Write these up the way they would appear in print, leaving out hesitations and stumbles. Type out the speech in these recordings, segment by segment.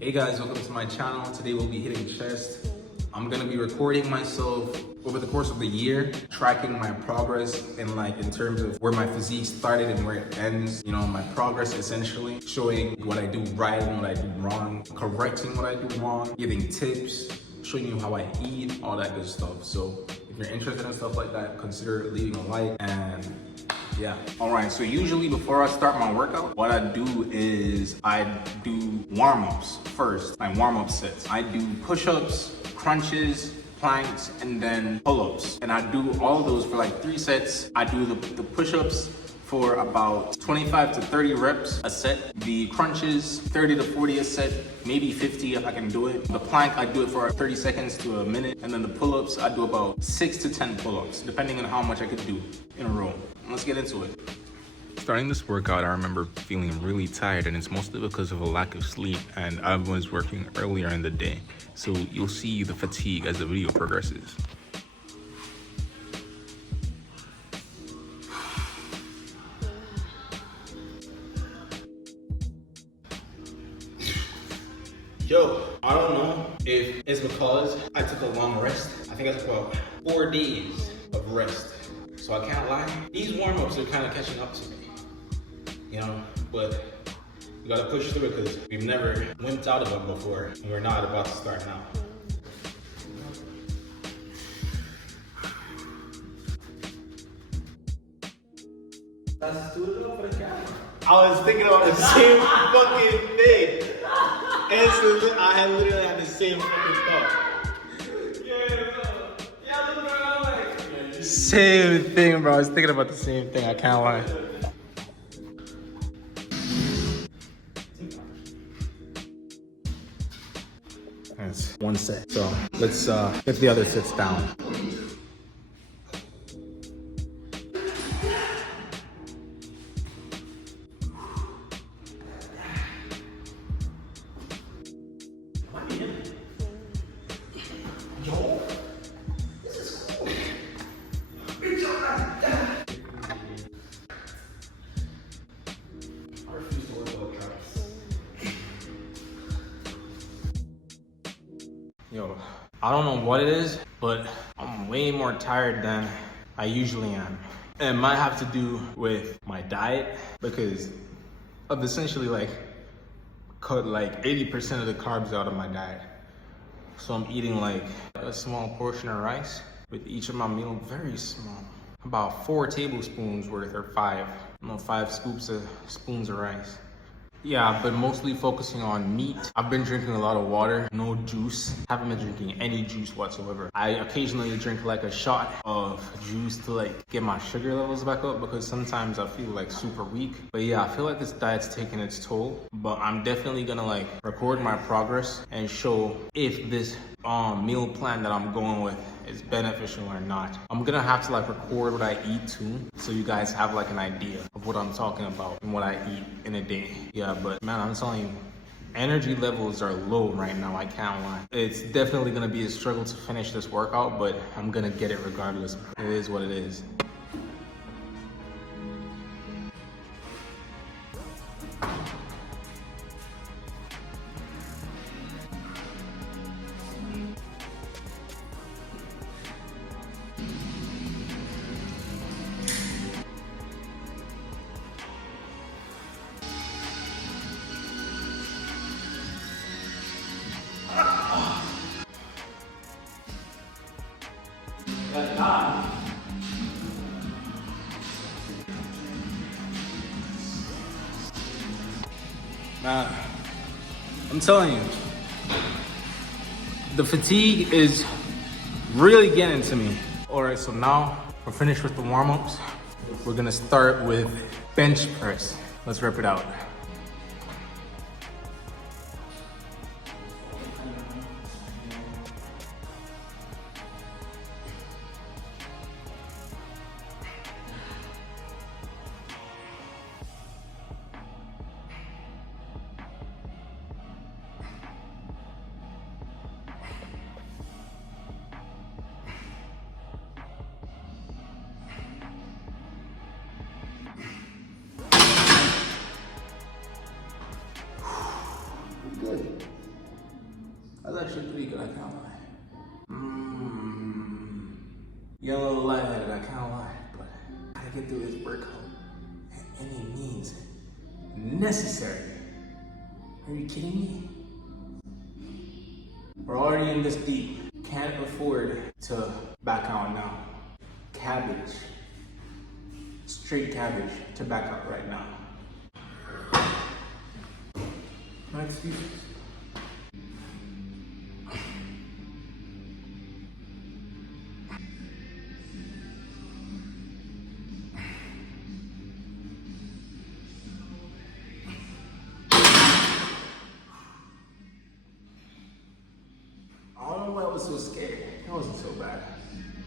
Hey guys, welcome to my channel. Today we'll be hitting chest. I'm gonna be recording myself over the course of the year, tracking my progress in terms of where my physique started and where it ends. You know, my progress essentially, showing what I do right and what I do wrong, correcting what I do wrong, giving tips, showing you how I eat, all that good stuff. So if you're interested in stuff like that, consider leaving a like and yeah. All right, so usually before I start my workout, what I do is I do warm-ups first, my warm-up sets. I do push-ups, crunches, planks, and then pull-ups. And I do all of those for like 3 sets. I do the push-ups for about 25 to 30 reps a set. The crunches, 30 to 40 a set, maybe 50 if I can do it. The plank, I do it for 30 seconds to a minute. And then the pull-ups, I do about 6 to 10 pull-ups, depending on how much I could do in a row. Let's get into it. Starting this workout, I remember feeling really tired, and it's mostly because of a lack of sleep, and I was working earlier in the day. So you'll see the fatigue as the video progresses. Yo, I don't know if it's because I took a long rest. I think I took about 4 days of rest. So I can't lie, these warm-ups are kind of catching up to me, you know, but we gotta push through it because we've never wimped out of it before, and we're not about to start now. Let's do it up for the camera. I was thinking about the same fucking thing. Instantly, I literally had the same fucking thought. Same thing, bro. I was thinking about the same thing. I can't lie. That's 1 set. So let's get the other sets down. Yo, I don't know what it is, but I'm way more tired than I usually am. It might have to do with my diet because I've essentially cut 80% of the carbs out of my diet. So I'm eating like a small portion of rice with each of my meals, very small. About 4 tablespoons worth or 5, 5 spoons of rice. Yeah, I've been mostly focusing on meat. I've been drinking a lot of water, no juice. Haven't been drinking any juice whatsoever. I occasionally drink a shot of juice to get my sugar levels back up because sometimes I feel super weak. But yeah, I feel like this diet's taking its toll. But I'm definitely gonna record my progress and show if this meal plan that I'm going with is beneficial or not. I'm gonna have to record what I eat too, so you guys have an idea of what I'm talking about and what I eat in a day. Yeah, but man, I'm telling you, energy levels are low right now, I can't lie. It's definitely gonna be a struggle to finish this workout, but I'm gonna get it regardless. It is what it is. Man, I'm telling you, the fatigue is really getting to me. All right, so now we're finished with the warm-ups. We're gonna start with bench press. Let's rip it out. That's actually pretty good, I can't lie. You're a little lightheaded, I can't lie, but I gotta get through this workout at any means necessary. Are you kidding me? We're already in this deep. Can't afford to back out now. Cabbage. Straight cabbage to back out right now. My excuses. I don't know why I was so scared. It wasn't so bad.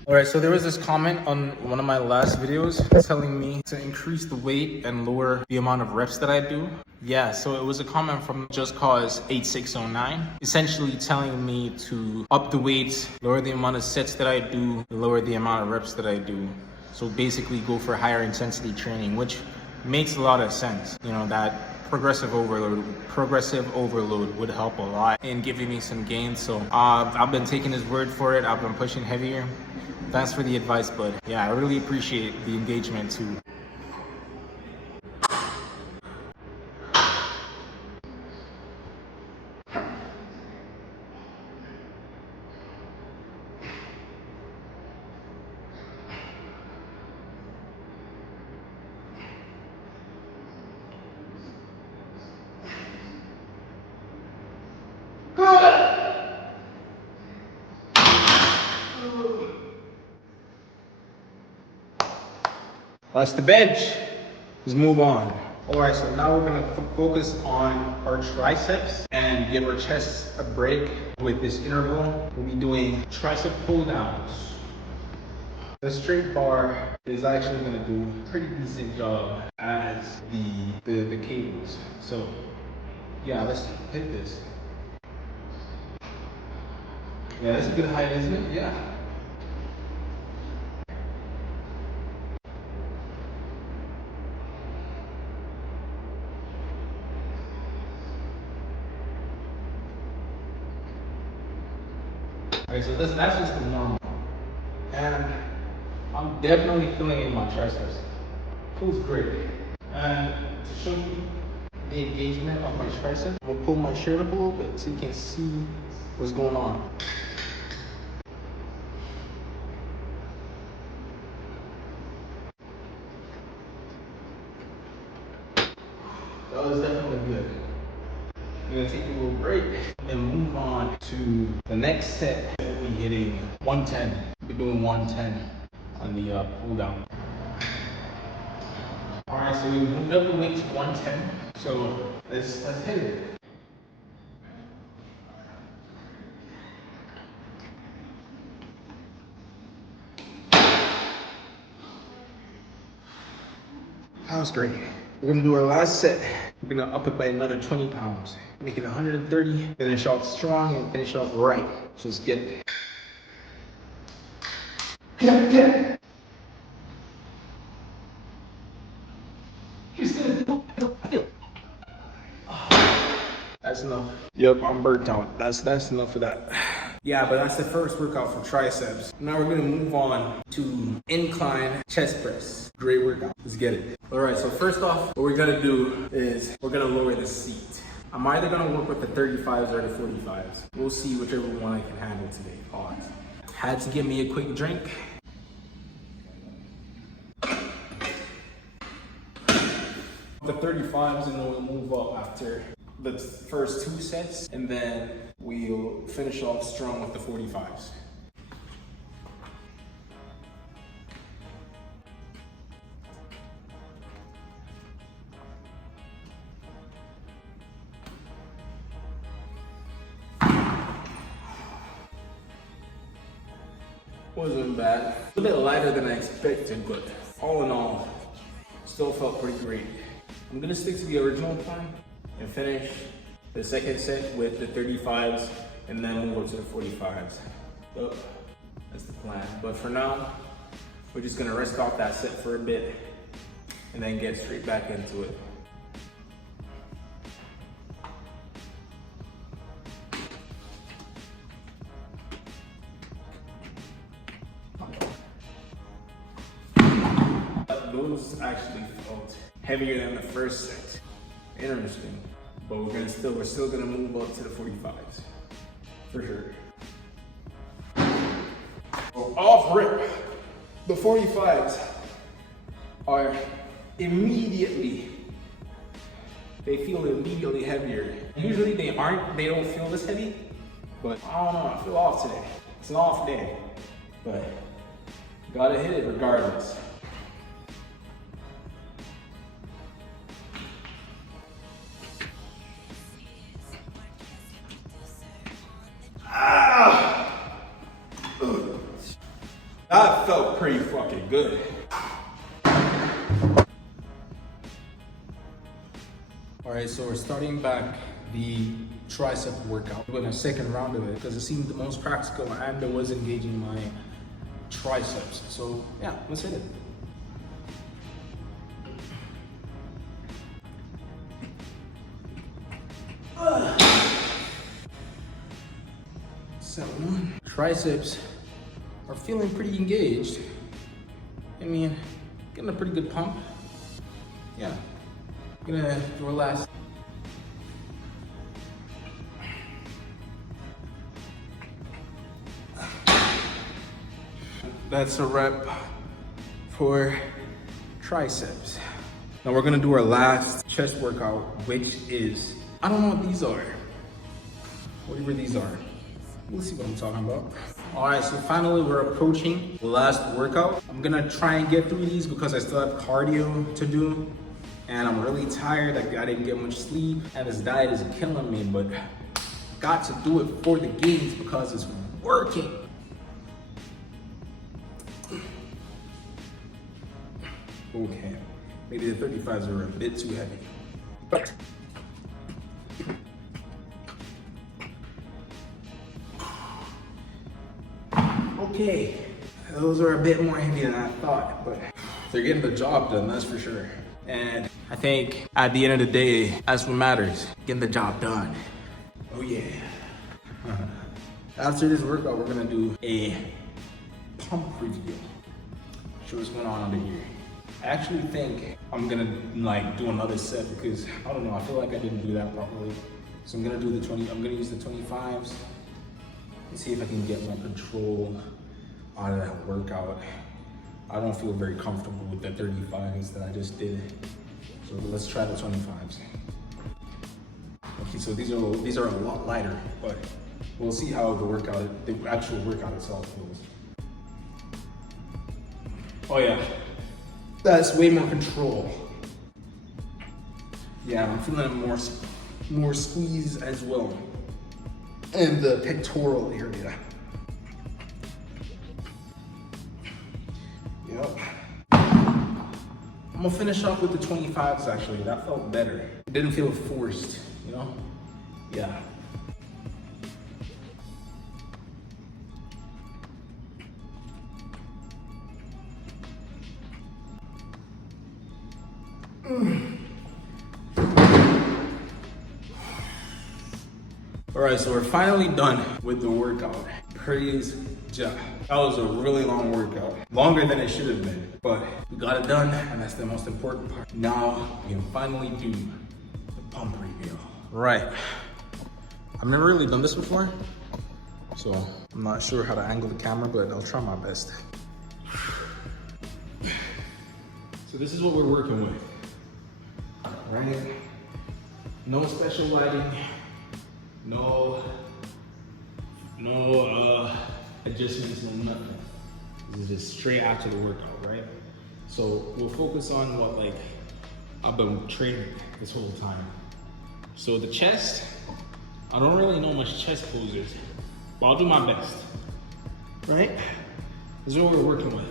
Alright, so there was this comment on one of my last videos telling me to increase the weight and lower the amount of reps that I do. Yeah, so it was a comment from Just Cause 8609, essentially telling me to up the weights, lower the amount of sets that I do, lower the amount of reps that I do. So basically go for higher intensity training, which makes a lot of sense. You know, that progressive overload would help a lot in giving me some gains. So I've been taking his word for it. I've been pushing heavier. Thanks for the advice, bud. Yeah, I really appreciate the engagement too. That's the bench. Let's move on. All right, so now we're gonna focus on our triceps and give our chest a break with this interval. We'll be doing tricep pull downs. The straight bar is actually gonna do a pretty decent job as the cables. So yeah, let's hit this. Yeah, that's a good height, isn't it? Yeah. Alright, so that's just the normal. And I'm definitely feeling it in my triceps. Feels great. And to show you the engagement of my tricep, I'm gonna pull my shirt up a little bit so you can see what's going on. That was definitely good. I'm gonna take a little break and move on to the next set. We'll be hitting 110. We're doing 110 on the pull down. All right, so we moved up the weight to 110. So let's hit it. That was great. We're gonna do our last set. We're gonna up it by another 20 pounds. Make it 130, finish off strong and finish off right. So let's get it. Yeah. That's enough. Yep, I'm burnt out. That's enough of that. Yeah, but that's the first workout for triceps. Now we're gonna move on to incline chest press. Great workout. Let's get it. All right, so first off, what we're gonna do is we're gonna lower the seat. I'm either gonna work with the 35s or the 45s. We'll see whichever one I can handle today. Pause. Had to get me a quick drink. The 35s, and then we'll move up after the first two sets, and then we'll finish off strong with the 45s. Wasn't bad. A bit lighter than I expected, but all in all, still felt pretty great. I'm gonna stick to the original plan and finish the second set with the 35s and then move over to the 45s. So that's the plan. But for now, we're just gonna rest off that set for a bit and then get straight back into it. those actually felt heavier than the first set. Interesting. But we're still gonna move up to the 45s. For sure. So off rip, the 45s are they feel immediately heavier. Usually they don't feel this heavy, but I don't know, I feel off today. It's an off day, but gotta hit it regardless. That felt pretty fucking good. All right, so we're starting back the tricep workout. We're in a second round of it because it seemed the most practical and it was engaging my triceps. So yeah, let's hit it. Set one. Triceps are feeling pretty engaged. I mean, getting a pretty good pump. Yeah. Gonna do our last. That's a rep for triceps. Now we're gonna do our last chest workout, which is, I don't know what these are. Whatever these are. We'll see what I'm talking about. All right, so finally we're approaching the last workout. I'm gonna try and get through these because I still have cardio to do. And I'm really tired, I didn't get much sleep. And this diet is killing me, but got to do it for the gains because it's working. Okay, maybe the 35s are a bit too heavy. But okay, those are a bit more heavy than I thought, but they're getting the job done, that's for sure. And I think at the end of the day, that's what matters, getting the job done. Oh yeah. After this workout, we're gonna do a pump review. Show what's going on under here. I actually think I'm gonna do another set because I don't know, I feel like I didn't do that properly. So I'm gonna do the 20, I'm gonna use the 25s and see if I can get more control out of that workout. I don't feel very comfortable with the 35s that I just did. So let's try the 25s. Okay, so these are a lot lighter, but we'll see how the actual workout itself feels. Oh yeah, that's way more control. Yeah, I'm feeling more squeeze as well. And the pectoral area. Yep. I'm gonna finish off with the 25s actually. That felt better. It didn't feel forced, you know? Yeah. All right, so we're finally done with the workout. Praise Jah. That was a really long workout. Longer than it should have been, but we got it done, and that's the most important part. Now, we can finally do the pump review. Right. I've never really done this before, so I'm not sure how to angle the camera, but I'll try my best. So this is what we're working with, right? No special lighting, no adjustments, no nothing. This is just straight after the workout, right? So we'll focus on what I've been training this whole time. So the chest, I don't really know much chest poses, but I'll do my best, right? This is what we're working with.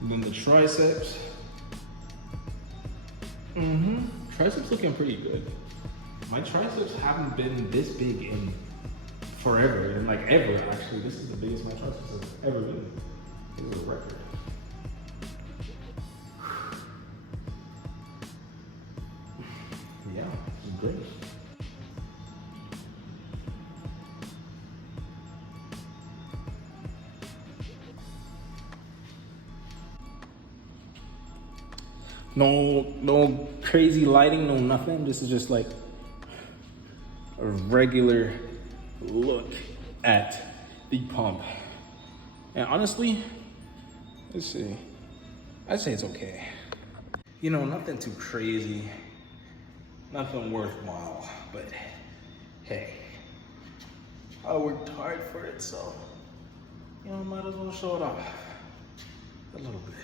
And then the triceps. Triceps looking pretty good. My triceps haven't been this big in forever, and ever actually. This is the biggest my triceps have ever been. This is a record. Yeah, it's great. No crazy lighting, no nothing. This is just like a regular look at the pump. And honestly, let's see. I'd say it's okay. You know, nothing too crazy, nothing worthwhile, but hey, I worked hard for it, so, you know, might as well show it off a little bit.